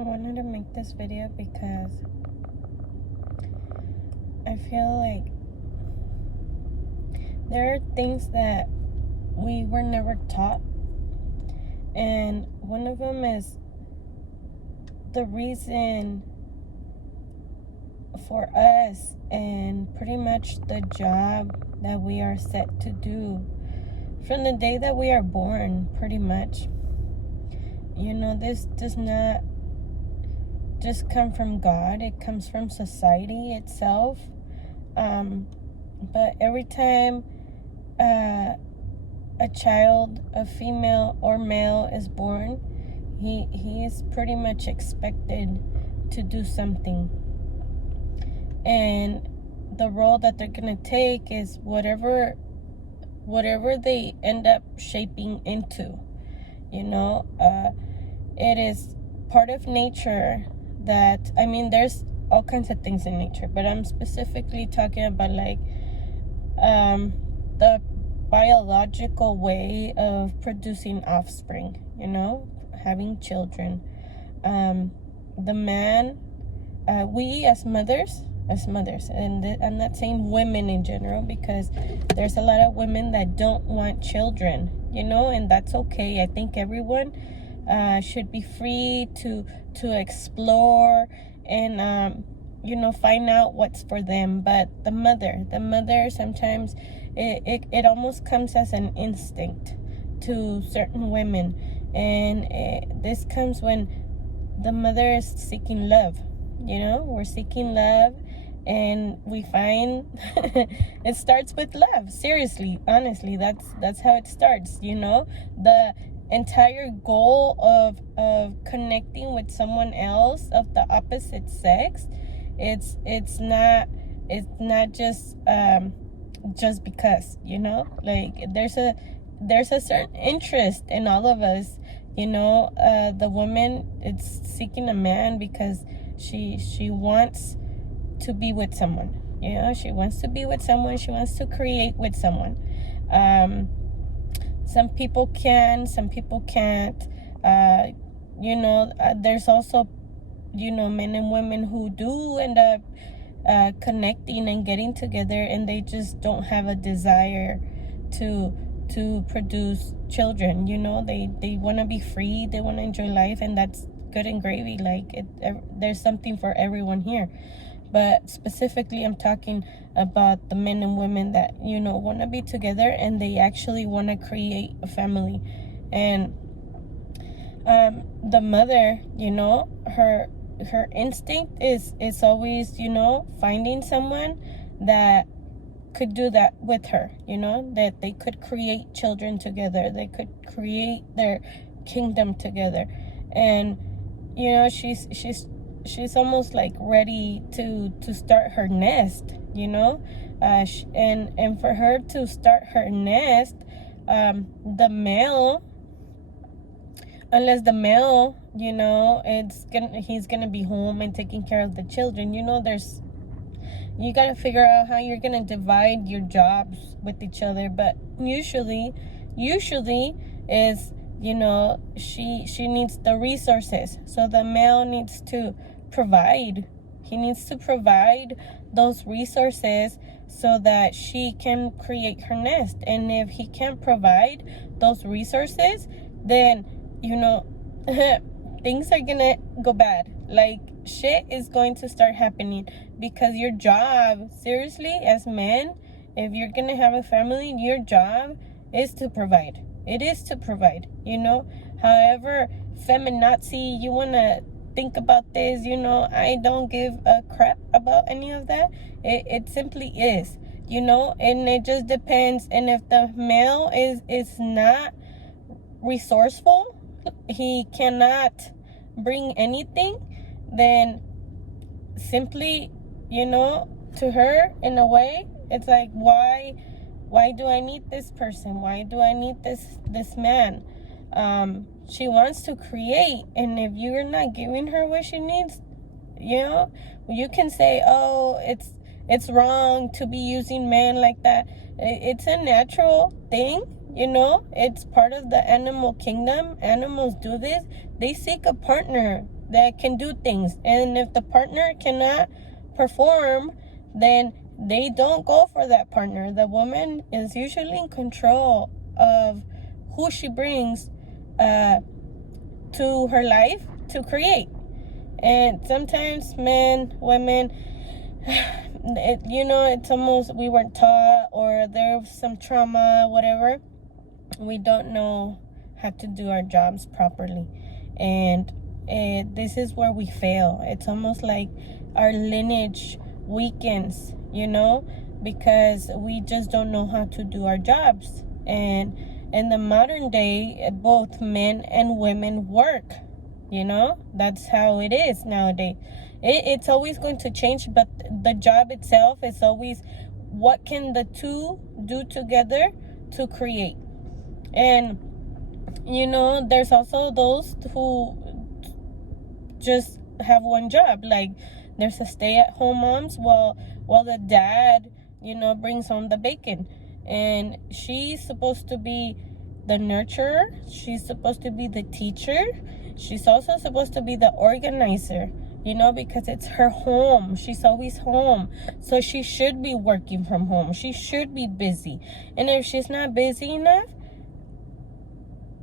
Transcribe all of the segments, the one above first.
I wanted to make this video because I feel like there are things that we were never taught, and one of them is the reason for us and pretty much the job that we are set to do from the day that we are born, pretty much. This does not just come from God, it comes from society itself. But every time a child, a female or male, is born, he is pretty much expected to do something. And the role that they're going to take is whatever they end up shaping into. It is part of nature that, there's all kinds of things in nature, but I'm specifically talking about the biological way of producing offspring, having children. The man, we as mothers, and I'm not saying women in general, because there's a lot of women that don't want children, and that's okay. I think everyone should be free to explore and find out what's for them. But the mother sometimes it almost comes as an instinct to certain women, and this comes when the mother is seeking love. We're seeking love, and we find it starts with love. Seriously, honestly, that's how it starts. The entire goal of connecting with someone else of the opposite sex, it's not just because, there's a certain interest in all of us. The woman, it's seeking a man because she wants to be with someone. She wants to be with someone. She wants to create with someone. Some people can, some people can't. There's also, men and women who do end up connecting and getting together, and they just don't have a desire to produce children. They want to be free, they want to enjoy life, and that's good and gravy. There's something for everyone here. But specifically, I'm talking about the men and women that, want to be together, and they actually want to create a family. And the mother, her instinct is always, finding someone that could do that with her, that they could create children together, they could create their kingdom together. And she's almost like ready to start her nest, and for her to start her nest, the male, unless the male, he's gonna be home and taking care of the children, you gotta figure out how you're gonna divide your jobs with each other. But usually is, she needs the resources, so the male needs to provide. He needs to provide those resources so that she can create her nest. And if he can't provide those resources, then things are gonna go bad. Shit is going to start happening, because your job, seriously, as men, if you're gonna have a family, your job is to provide. It is to provide. However feminazi you wanna think about this, I don't give a crap about any of that. It simply is, and it just depends. And if the male is not resourceful, he cannot bring anything, then simply, to her, in a way, it's like, why do I need this person? Why do I need this man? She wants to create, and if you're not giving her what she needs, you can say, oh, it's wrong to be using men like that. It's a natural thing, it's part of the animal kingdom. Animals do this. They seek a partner that can do things. And if the partner cannot perform, then they don't go for that partner. The woman is usually in control of who she brings to her life to create. And sometimes men, women, it's almost we weren't taught, or there's some trauma, whatever. We don't know how to do our jobs properly. And this is where we fail. It's almost like our lineage weakens, because we just don't know how to do our jobs. And in the modern day, both men and women work. That's how it is nowadays. It's always going to change, but the job itself is always, what can the two do together to create? And there's also those who just have one job. Like, there's a stay-at-home moms while the dad brings home the bacon, and she's supposed to be the nurturer, she's supposed to be the teacher, she's also supposed to be the organizer, because it's her home. She's always home, so she should be working from home. She should be busy. And if she's not busy enough,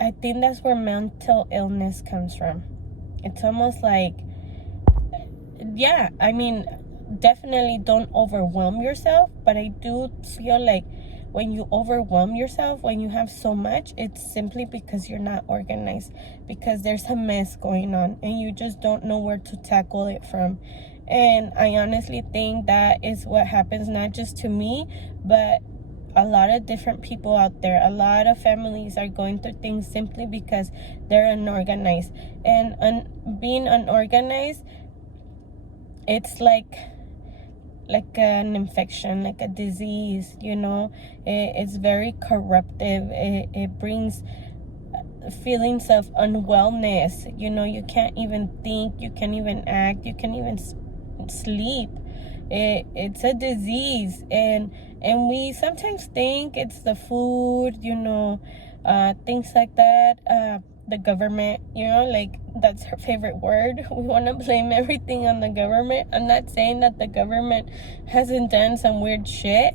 I think that's where mental illness comes from. It's almost like, definitely don't overwhelm yourself, but I do feel like when you overwhelm yourself, when you have so much, it's simply because you're not organized, because there's a mess going on and you just don't know where to tackle it from. And I honestly think that is what happens, not just to me, but a lot of different people out there. A lot of families are going through things simply because they're unorganized. And being unorganized, it's like an infection, like a disease, it's very corruptive. It brings feelings of unwellness. You can't even think, you can't even act, you can't even sleep. It's a disease. And we sometimes think it's the food, things like that. The government, like, that's her favorite word. We want to blame everything on the government. I'm not saying that the government hasn't done some weird shit,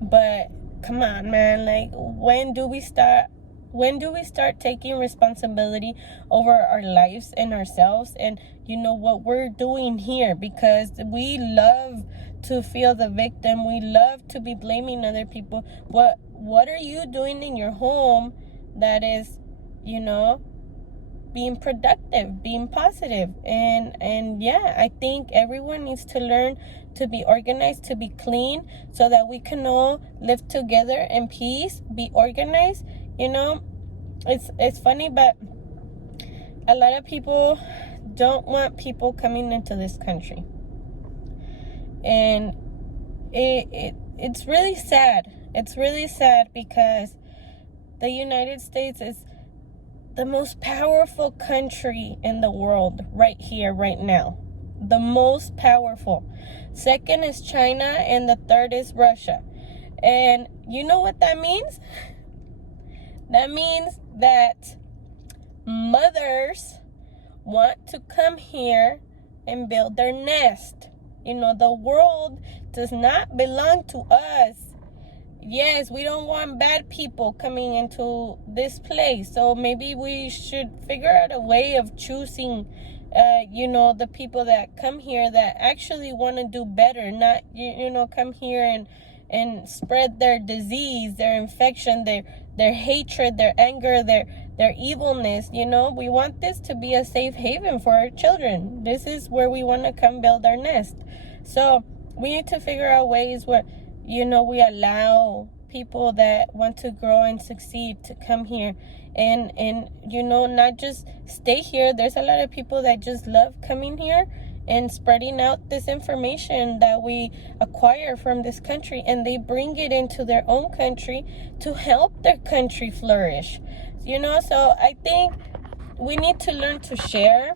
but come on, man. Like, when do we start taking responsibility over our lives and ourselves and what we're doing here? Because we love to feel the victim. We love to be blaming other people. What are you doing in your home that is being productive, being positive? And yeah, I think everyone needs to learn to be organized, to be clean, so that we can all live together in peace, be organized. It's funny, but a lot of people don't want people coming into this country, and it's really sad. It's really sad, because the United States is the most powerful country in the world right here, right now. The most powerful. Second is China, and the third is Russia. And you know what that means? That means that mothers want to come here and build their nest. The world does not belong to us. Yes, we don't want bad people coming into this place. So maybe we should figure out a way of choosing, the people that come here that actually want to do better, not, come here and spread their disease, their infection, their hatred, their anger, their evilness. We want this to be a safe haven for our children. This is where we want to come build our nest. So we need to figure out ways where we allow people that want to grow and succeed to come here and not just stay here. There's a lot of people that just love coming here and spreading out this information that we acquire from this country, and they bring it into their own country to help their country flourish. So I think we need to learn to share.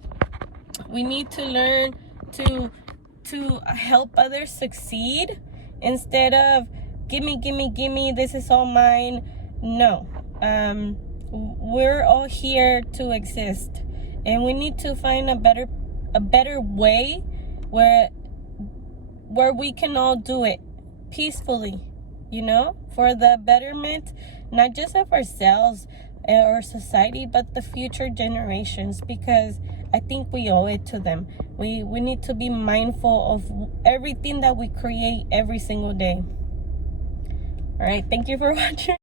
We need to learn to help others succeed, instead of gimme, this is all mine. No. We're all here to exist, and we need to find a better way where we can all do it peacefully, you know, for the betterment not just of ourselves or society, but the future generations, because I think we owe it to them. We need to be mindful of everything that we create every single day. All right, thank you for watching.